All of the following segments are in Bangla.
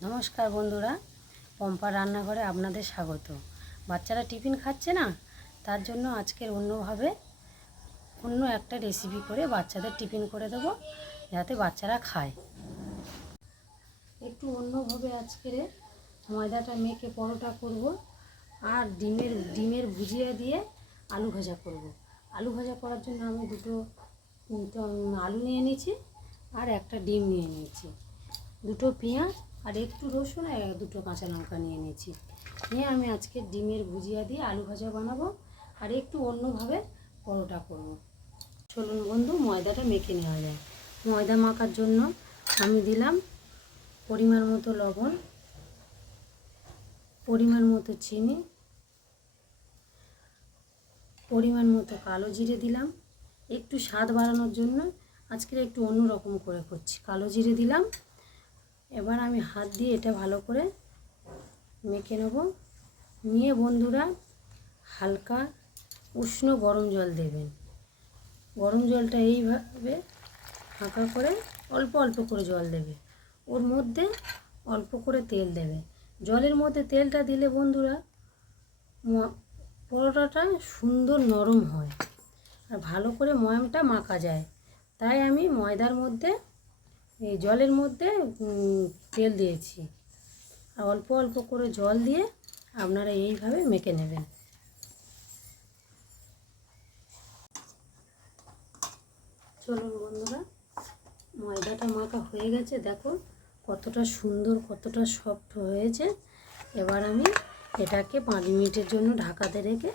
নমস্কার বন্ধুরা, পম্পার রান্নাঘরে আপনাদের স্বাগত। বাচ্চারা টিফিন খাচ্ছে না, তার জন্য আজকের অন্য একটা রেসিপি করে বাচ্চাদের টিফিন করে দেবো, যাতে বাচ্চারা খায়। একটু অন্যভাবে আজকের ময়দাটা মেখে পরোটা করব, আর ডিমের ভুজিয়া দিয়ে আলু ভাজা করব। আলু ভাজা করার জন্য আমি দুটো আলু নিয়ে নিয়েছি, আর একটা ডিম নিয়ে নিয়েছি, দুটো পেঁয়াজ আর একটু রসুন আর দুটো কাঁচা লঙ্কা নিয়ে নিয়েছি। নিয়ে আমি আজকে ডিমের ভুজিয়া দিয়ে আলু ভাজা বানাবো, আর একটু অন্যভাবে পরোটা করব। চলুন বন্ধু, ময়দাটা মেখে নেওয়া যায়। ময়দা মাখার জন্য আমি দিলাম পরিমাণ মতো লবণ, পরিমাণ মতো চিনি, পরিমাণ মতো কালো জিরে দিলাম। একটু স্বাদ বাড়ানোর জন্য আজকে একটু অন্য রকম করে করছি, কালো জিরে দিলাম। এবার আমি হাত দিয়ে এটা ভালো করে মেখে নেব। নিয়ে বন্ধুরা, হালকা উষ্ণ গরম জল দেবেন। গরম জলটা এইভাবে হালকা করে অল্প অল্প করে জল দেবে, ওর মধ্যে অল্প করে তেল দেবে। জলের মধ্যে তেলটা দিলে বন্ধুরা পরোটাটা সুন্দর নরম হয় আর ভালো করে ময়ামটা মাখা যায়। তাই আমি ময়দার মধ্যে এই জলের মধ্যে তেল দিয়েছি, আর অল্প অল্প করে জল দিয়ে আপনারা এইভাবে মেখে নেবেন। চলুন বন্ধুরা, ময়দাটা মাখা হয়ে গেছে, দেখো কতটা সুন্দর, কতটা সফট হয়েছে। এবার আমি এটাকে 5 মিনিটের জন্য ঢাকাতে রেখে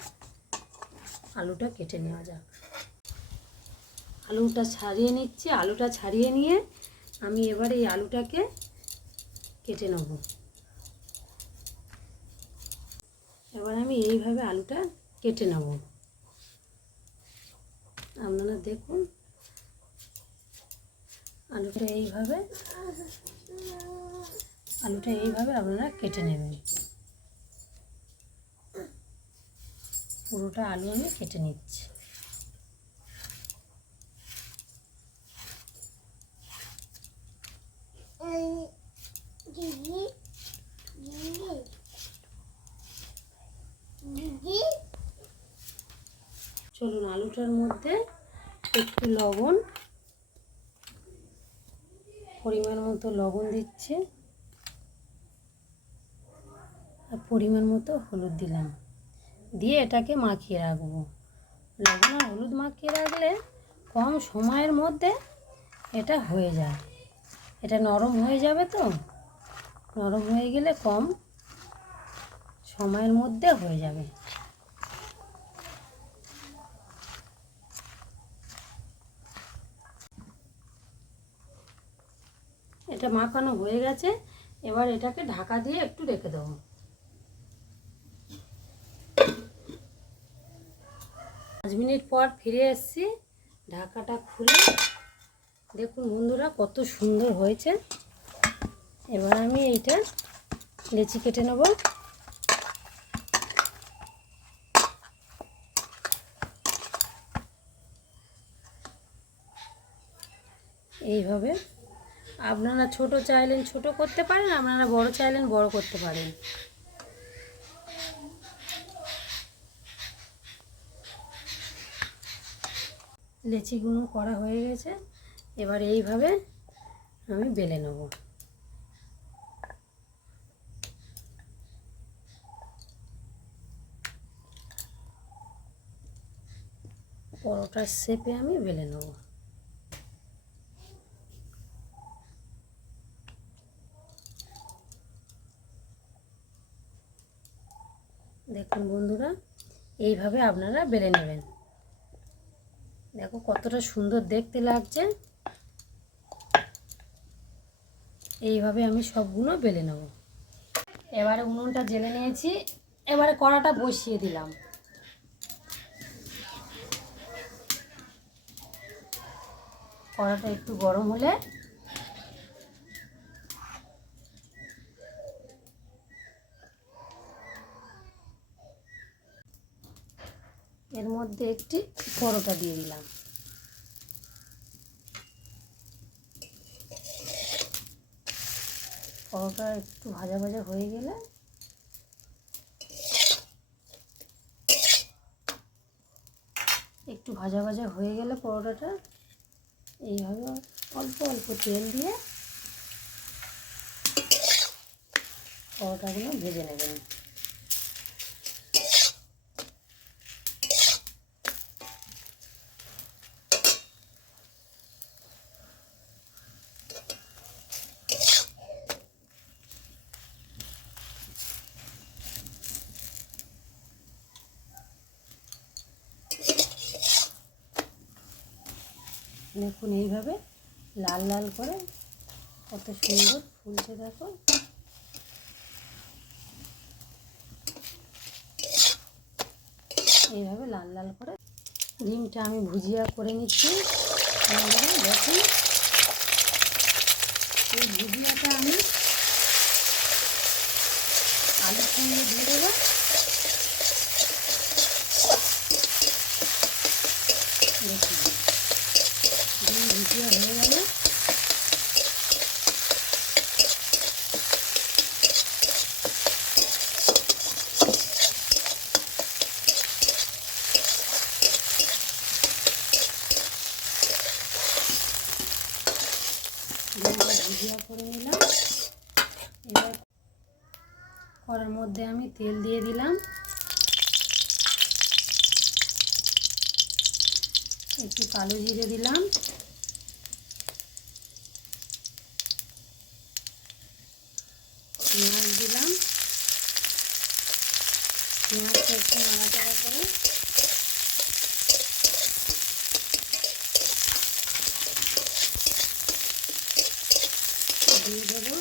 আলুটা কেটে নেওয়া যাক। আলুটা ছাড়িয়ে নিচ্ছি। আলুটা ছাড়িয়ে নিয়ে আমি এবার এই আলুটাকে কেটে নেব। এবার আমি এইভাবে আলুটা কেটে নেব। আপনারা দেখুন, আলুটা এইভাবে আপনারা কেটে নেবেন। পুরোটা আলু আমি কেটে নিচ্ছি। চলুন, আলুটার মধ্যে একটু লবণ, পরিমাণ মতো লবণ দিচ্ছি, আর পরিমাণ মতো হলুদ দিলাম। দিয়ে এটাকে মাখিয়ে রাখবো। লবণ আর হলুদ মাখিয়ে রাখলে কম সময়ের মধ্যে এটা হয়ে যায়। এটা নরম হয়ে যাবে, তো নরম হয়ে গেলে কম সময়ের মধ্যে হয়ে যাবে। এটা মাখানো হয়ে গেছে, এবার এটাকে ঢাকা দিয়ে একটু রেখে দেবো। 5 মিনিট পর ফিরে এসেছি। ঢাকাটা খুলে দেখুন বন্ধুরা, কত সুন্দর হয়েছে। এবার আমি এইটা লেচি কেটে নেব। এইভাবে আপনারা ছোট চাইলেন ছোট করতে পারেন, আপনারা বড় চাইলেন বড় করতে পারেন। লেচিগুলো করা হয়ে গেছে, এবার এইভাবে আমি বেলে নেব। পরোটার শেপে আমি বেলে নেব। দেখুন বন্ধুরা, এইভাবে আপনারা বেলে নেবেন। দেখো কতটা সুন্দর দেখতে লাগছে। এইভাবে আমি সবগুলো বেলে নেব। এবারে উনুনটা জ্বেলে নিয়েছি, এবারে কড়াটা বসিয়ে দিলাম। কড়াটা একটু গরম হলে এর মধ্যে একটি পরোটা দিয়ে দিলাম। পরোটা একটু ভাজা ভাজা হয়ে গেলে পরোটাটা এইভাবে অল্প অল্প তেল দিয়ে পরোটাগুলো ভেজে নেবেন। দেখুন এইভাবে লাল লাল করে কত সুন্দর ফুলছে, দেখো। এইভাবে লাল লাল করে ডিমটা আমি ভুজিয়া করে নিচ্ছি। দেখুন এই ভুজিয়াটা আমি আলুর সঙ্গে দিয়ে দেবো। দেখুন ডিম ভুজিয়া হয়ে গেলে ডিমটা ভুজিয়া করে নিলাম। এবার কড়ার মধ্যে আমি তেল দিয়ে দিলাম, একটু কালো জিরে দিলাম, পেঁয়াজ দিলাম। পেঁয়াজটা একটু নাড়াচাড়া করে দিয়ে দেবো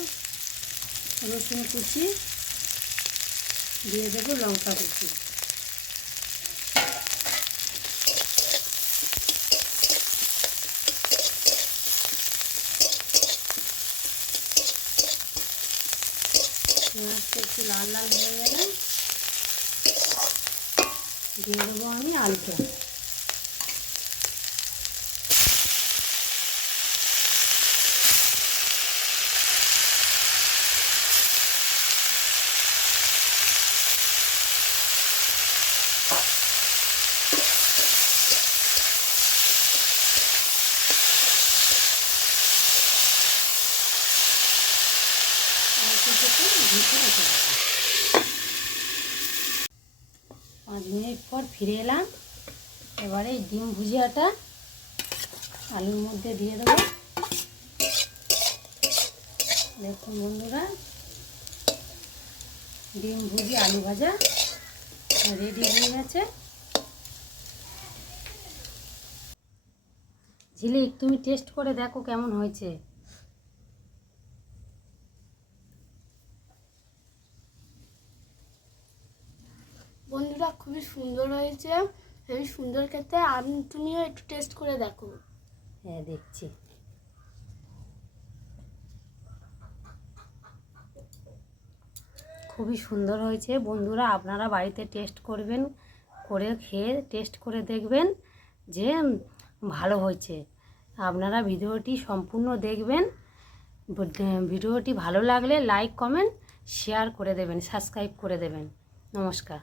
রসুন কুচি, দিয়ে দেবো লঙ্কা কুচি। পেঁয়াজটা একটু লাল লাল হয়ে গেলে দিয়ে দেবো আমি আলুটা। ঢেকে রেখে দেবো। 5 মিনিট পর ফিরে এলাম। এবারে এই ডিম ভুজিয়াটা আলুর মধ্যে দিয়ে দেবো। দেখুন বন্ধুরা, ডিম ভুজি আলু ভাজা রেডি হয়ে গেছে। ঝিলিক, তুমি টেস্ট করে দেখো কেমন হয়েছে। বন্ধুরা খুবই সুন্দর হয়েছে, হেবি সুন্দর খেতে। তুমিও একটু টেস্ট করে দেখো। হ্যাঁ, দেখছি। খুবই সুন্দর হয়েছে বন্ধুরা, আপনারা বাড়িতে টেস্ট করবেন, করে খেয়ে টেস্ট করে দেখবেন যে ভালো হয়েছে। আপনারা ভিডিওটি সম্পূর্ণ দেখবেন। ভিডিওটি ভালো লাগলে লাইক, কমেন্ট, শেয়ার করে দেবেন, সাবস্ক্রাইব করে দেবেন। নমস্কার।